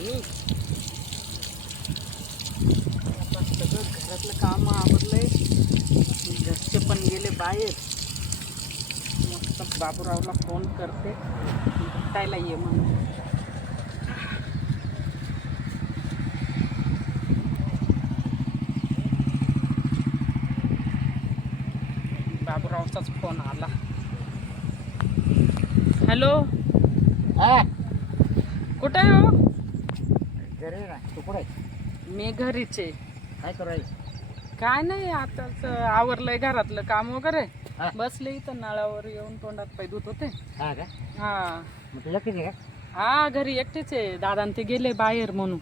पाणी. आता सगळं घरातलं काम आवरलंय. घरचे पण गेले बाहेर. मस्त बाबूरावला फोन करते. भेटायला ये म्हणून. बाबूरावचाच फोन आला. हॅलो कुठे आहे हो? घरी ना तू कुठे मी घरीच आहे. काय करू राहील? काय नाही आताच आवरलंय घरातलं काम वगैरे. हा. बसले इथं नळावर येऊन तोंडात पाय धुत होते. हा का? हा. मग तुला किती का? हा घरी एकटेच आहे. दादा ते गेले बाहेर म्हणून.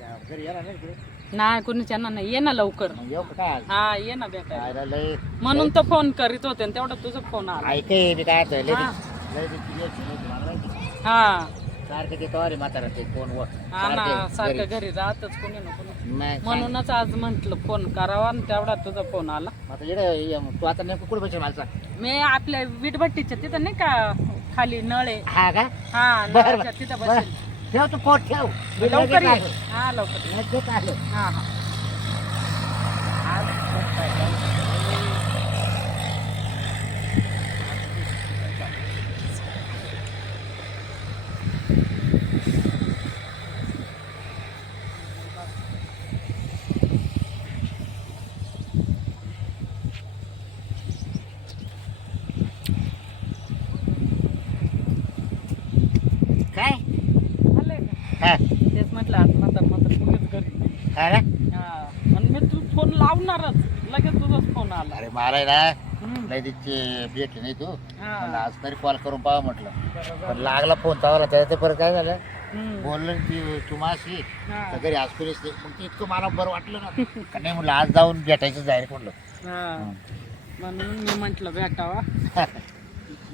या, घरी यायला नाही तुला नाही नाही. ये ना लवकर. मग येऊ का काय आज? हा ये ना भेटायला. आयला लय म्हणून तर फोन करीत होते तेवढा तुझा फोन आला. ऐके मी काय आता लय हा. लय ती तुझी अशी नाही तुम्हाला माहिती. हा. सारखं ते तवारी म्हातारा ते फोन हा ना सारखे सारखं घरी. घरी राहतच कोणी ना कोणी? म्हणूनच आज म्हंटल फोन करावा आणि तेवढा तुझा फोन आला आता इकडे ये. तू आता नेमकं कुठे बसेल मला सांग. मी आपल्या वीटभट्टीच्या तिथं नाही का खाली नळ हा का हा बरं, नळाच्या तिथं बरं. बसेल ठेव तू फोन ठेव मी लवकर लगेच ये आलो. हा लवकर ये. लगेच आलो. हा हा काय आले का? हा तेच म्हटलं आज म्हातार म्हातार कुणीच घरी. हा ना हा आणि मी तू फोन लावणारच लगेच तुझाच फोन आला अरे मला आहे ना हम्म. नाही तिची भेटली नाही तू हा. म्हणलं आज तरी कॉल करून पाहा म्हटलं बरोबर. पण लागला फोन तवाला त्याचं ते परत काय झालं हम्म. बोललं ना ती तू माशी हा. तर घरी आज कोणीच नाही मग ते इतकं मला बरं वाटलं ना का नाही म्हणलं आज जाऊन भेटायचं जाहीर म्हटलं हा. म्हणून मी म्हंटल भेटावा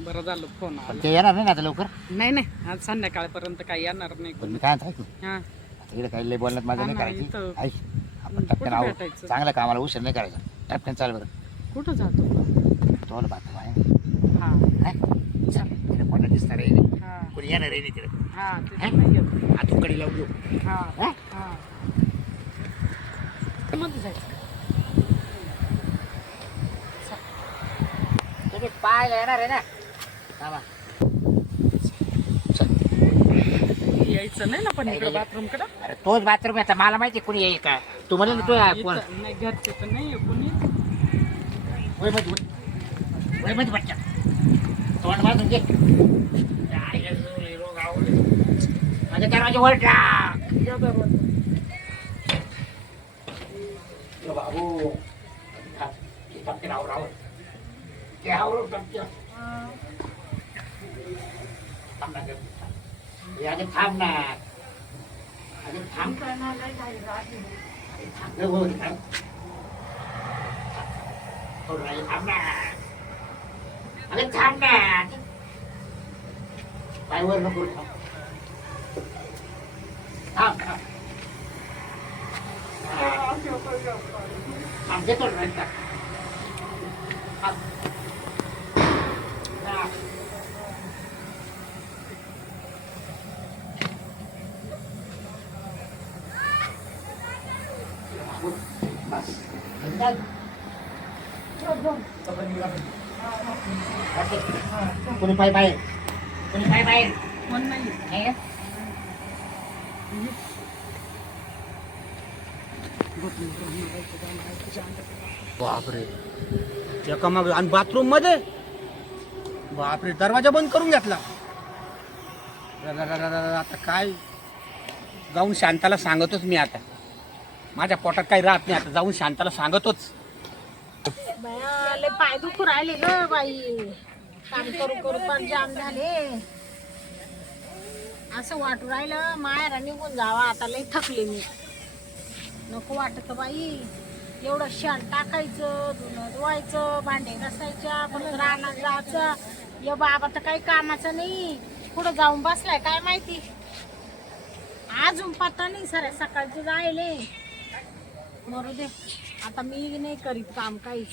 बरं झालं फोन पण ते येणार नाही ना आता लवकर? नाही नाही आज संध्याकाळपर्यंत काही येणार नाही पण कोणी मी काय म्हणतो ऐकू हा. आता इकडे काही लय बोलण्यात माझं हा नाही करायची. ऐक आपण कुठं टपकन आहो भेटायचं? चांगल्या कामाला उशीर नाही करायचा. टपकन चाल बरं. कुठं जातो? तो बात आहे हा. काय चल तिकडे कोणा दिसणार आहे नाही. हा. कोणी येणार आहे नाही तिकडे. हा नाही येत. आता कडे लावून देऊ. हा हा? हा. मध्ये जायचं तुम्ही पाहायला येणार आहे ना. यायचं नाही ना पण इकडे बाथरूमकडे? अरे तोच बाथरूम आता मला माहिती कोणी येईल का. तू म्हणेल ना तू कोण? नाही घरचे तर नाही कोणी. वयमध्ये वय. वयमध्ये बच्चा. तोंड बांधून घे. माझ्या दरवाजा वर टाक. या दरवाजा. यो बाबू. हा, हे राव राव ते आवरून ทำนาเกิดอยากจะทำนาอยากจะทำการนาได้ใจร้อยทำเรื่องพวกนี้ครับคนไรทำนาอยากจะทำนาไปเว้นพระคุณครับทำครับทำเด้ต้นไรกันครับ कोणी पाय बाहेर? कोणी पाय बाहेर? कोण नाही. नाही का? बापरे. एका मग आणि बाथरूममध्ये? बापरे दरवाजा बंद करून घेतला. आता काय? जाऊन शांताला सांगतोच मी आता. माझ्या पोटात काही राहत नाही आता. जाऊन शांताला सांगतोच. बाया लय पाय दुखू राहिले ग बाई. काम करू करू पण जाम झाले. असं वाटू राहिलं माहेरा निघून जावा. आता लय थकले मी. नको वाटत बाई. एवढं शेण टाकायचं धुणं धुवायचं भांडे घासायच्या परत रानात जायचं. या बाबा तर काही कामाचं नाही. पुढं जाऊन बसलाय काय माहिती? अजून पत्ता नाही सर सकाळचे जायले. मरू दे. आता मी नाही करीत काम काहीच.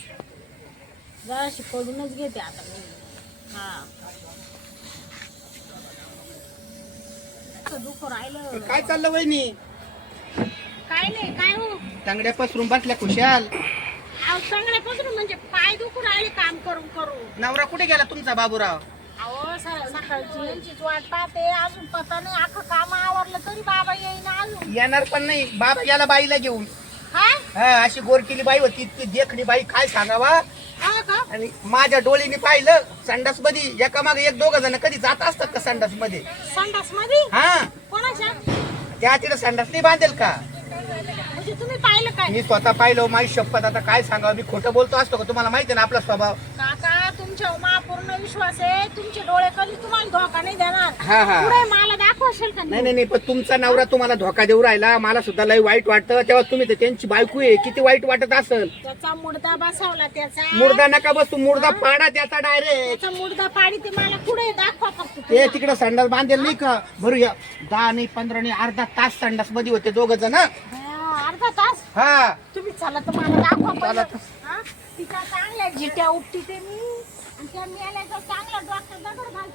जराशी पडूनच घेते आता मी. हा. दुखू राहिलं. काय चाललं वहिनी? काय नाही काय हो? तांगड्या पसरून बसल्या खुशाल. अहो चांगल्यापासून म्हणजे पाय दुखू राहिले काम करून करून. नवरा कुठे गेला तुमचा बाबूराव? अहो स- सकाळची यांचीच वाट पाहते. अजून पता नाही अख्खं काम आवरलं तरी बाबा येईना अजून. येणार पण नाही. बाबा याला बाईला घेऊन. हा अशी गोरकिली बाई होती इतकी देखणी बाई काय सांगावा? आणि माझ्या डोळीने पाहिलं संडासमध्ये एका मागे एक दोघ जण कधी जात असतात का संडासमध्ये संडासमध्ये हा. कोणाच्या? त्या तिथे संडास नाही बांधेल का? म्हणजे तुम्ही पाहिलं काय? मी स्वतः पाहिलं माझी शपथ आता काय सांगावं? मी खोटं बोलतो असतो का? तुम्हाला माहिती ना आपला स्वभाव. काका तुमच्या पूर्ण विश्वास आहे. तुमचे डोळे कधी तुम्हाला धोका नाही देणार. हा हा. पुढे मला दाखवशील का नाही नाही नाही? पण तुमचा नवरा तुम्हाला धोका देऊ राहिला. मला सुद्धा लय वाईट वाटतं. तेव्हा तुम्ही तर त्यांची बायको आहे. किती वाईट वाटत असेल. त्याचा मुडदा बसवला त्याचा. मुर्दा नका बसू. मुर्दा पाडा त्याचा डायरेक्ट त्याचा मुडदा पाडी ते मला पुढे दाखवा फक्त ते तिकडे संडास बांधेल नाही का? भरूया. दहा नाही पंधरा नाही अर्धा तास संडासमध्ये होते दोघ जण. हा, अर्धा तास? हा. तुम्ही चला तर मला दाखवा चला पहिलं. हा? तिच्या चांगल्या जिट्या उपटी ते मी.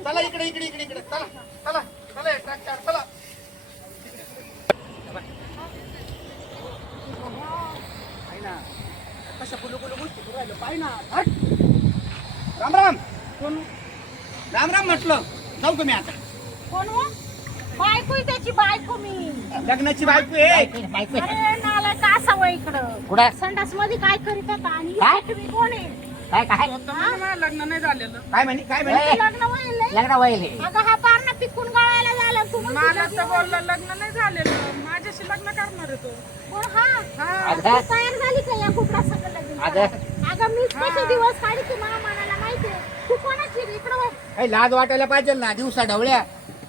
चला इकडे इकडे इकडे इकडे. चला चला चला ट्रॅक्टर चला. ना. कशा गुलू गुलू गोष्टी करू राहिलो, पाय ना. हट. राम राम. कोण? राम राम म्हटलं. जाऊ का मी आता? कोण हो? बायको आहे त्याची बायको मी. लग्नाची बायको आहे. बायको. अरे नाला का असावं इकडं. कुठं? संडासमध्ये काय करीत आणि काय? इथे तुम्ही कोण आहे? काय काय? लग्न नाही झालेलं. काय म्हणे काय म्हणे? लग्न? लग्न वहिले अगं हा पारणा पिकून गळायला झाला. तू म्हणते मला तर बोलला लग्न नाही झालेलं. माझ्याशी लग्न करणार आहे तो. कोण हा. हा. अगं. तू तयार झाली का या कुठला सगळं लग्न अगं. करायला? अगं मीच कसे दिवस काढते मला मनाला माहितीये तू कोणाची रे? इकडं वळ. काही लाज वाटायला पाहिजे ना दिवसा ढवळ्या.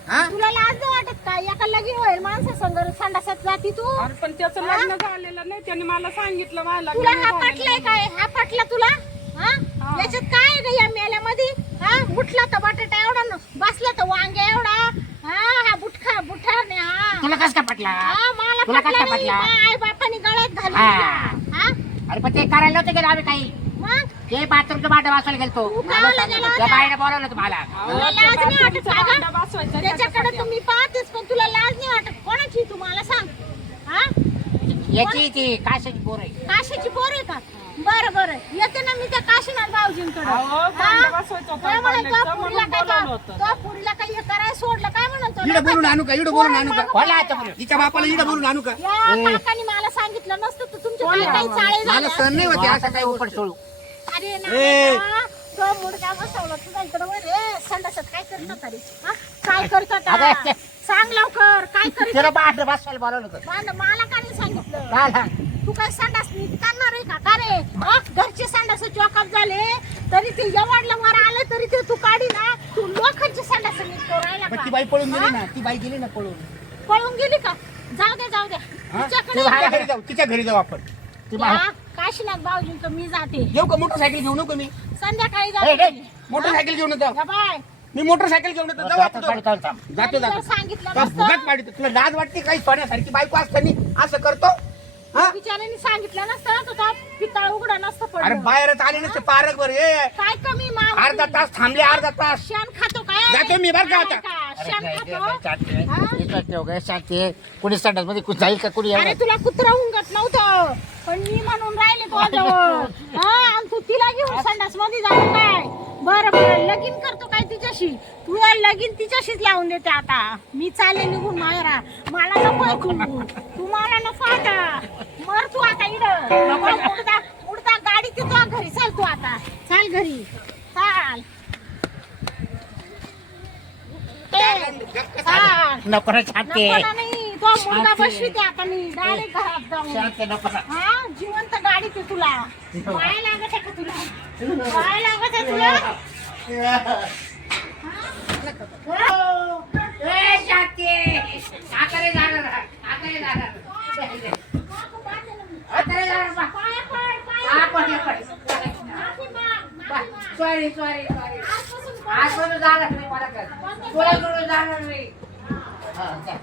हा? तुला लाज नाही वाटत का? एका लगीन होईल माणसा संग संडासात जाती तू. अरे पण त्याचं लग्न झालेलं नाही. त्याने मला सांगितलं मला तुला हा नाही पटलाय झालेलं. काय? हा पटला तुला? हा. याच्यात काय आहे ग या मेल्यामध्ये? हा? उठला तर बटाटा एवढा न बसला तर वांगे एवढा. हा हा बुटखा बुठा ने हा. तुला कस काय पटला? हा मला तुला पटला कसा नाही. पटला? आई बापाने गळ्यात घालून हा. दिला. हा? अरे पण ते करायला नव्हते गेलो आम्ही काही. मग? ते बाथरूमचं भांडं वाचवायला गेलतो. तू गावाला गेला होता? त्या बाईने बोलवलं तुम्हाला तुला लाज नाही वाटत बाथरूमचा का ग? भांडा बसवायचा त्याच्याकडे. तुम्ही पाहतेच पण तुला लाज नाही वाटत. कोणाची तुम्हाला सांग? हा? याची ती काशाची पोर आहे काशीची पोर आहे का? बरं बरं. येते ना पुरीला काय काही हे करायला सोडलं काय म्हणत? इकडे बोलून आणू का? इकडे बोलून आणू का? कोणला आता बोलू? तिच्या बापाला इकडे बोलून आणू का? या काकांनी मला सांगितलं नसतं तर तुमच्या काही काही चाळे मला झाले सण नाही होते असं काय काय उपट गोष्ट. सोडू अरे ए. ना तो मुडका बसवला तुझा इकडे वर रे संडासात काय करत होता रे हा? काय करत होता अगं, ते- सांग लवकर काय करीत तिला बोलवलं होतं. मला का नाही सांगितलं? काय? तू काय संडास नीट करणार आहे का? का रे? घरचे संडास चॉकअप झाले. तरी ते एवढलं वर आलं तरी ते तू काढी ना. तू लोकांचे संडास नीट करू राहिला पण? ती बाई पळून गेली? ना. ती बाई गेली ना पळून. पळून गेली का? जाऊ दे जाऊ दे. हा? तुझ्याकडे तिच्या घरी जाऊ. तिच्या घरी जाऊ आपण. ती काशीनाथ भाऊजींचं मी जाते. येऊ का? मोटरसायकल घेऊन येऊ का मी? संध्याकाळी जाते मी. मोटरसायकल घेऊन येतो. बाय. मी मोटरसायकल घेऊन येतो. जाऊ आपण दोघं. जातो जातो. जर सांगितलं नसतं. भुगात तुला लाज वाटते काही सोन्यासारखी बायको असताना असं करतो? बिचाऱ्यांनी सांगितलं नसतं तर तो पितळ उघडं नसतं अरे पडलं बाहेरच आले नसते पारक वर ये काय कमी माल अर्धा तास थांबले अर्धा तास. शेण खातो काय? जातो मी बरं का आता. खातो. हा? शांती. कुणी संडासमध्ये जाईल का? कुणी अरे? तुला कुत्रा उंगत नव्हतं. पण मी म्हणून राहिले तुझ्याजवळ हा आणि तू तिला घेऊन संडासमध्ये जाऊ काय? बरं बरं लगीन करतो काय तिच्याशी? तुला लगीन तिच्याशीच लावून देते आता. मी चालले निघून मायरा मला नको तू. तू मला नको आता. मर तू आता इड मुडदा मुडदा गाडी ते तुझ्या घरी चाल तू आता. चाल घरी. चाल. चाल. नको रे, शांती नको आहे. ना नाही तो मुलगा शांती. बसवी ते आता मी. डायरेक्ट घरात जाऊन. शांती आहे, नको ना. हा जिवंत गाडी ते तुला. पाय लागत आहे का तुला? पाय लागत आहे तुला? हो. ए, शांती आहे. आता रे जाणार, आता रे जाणार. काकू बांधले ना मी. आता रे जाणार, बा. पाया पड, पाया हा, पड. पड, पड. माफी माग, माफी माग. सॉरी सॉरी सॉरी आजपासून पड. आज पण जाणार नाही मला काय. सोडून जाणार नाही हा.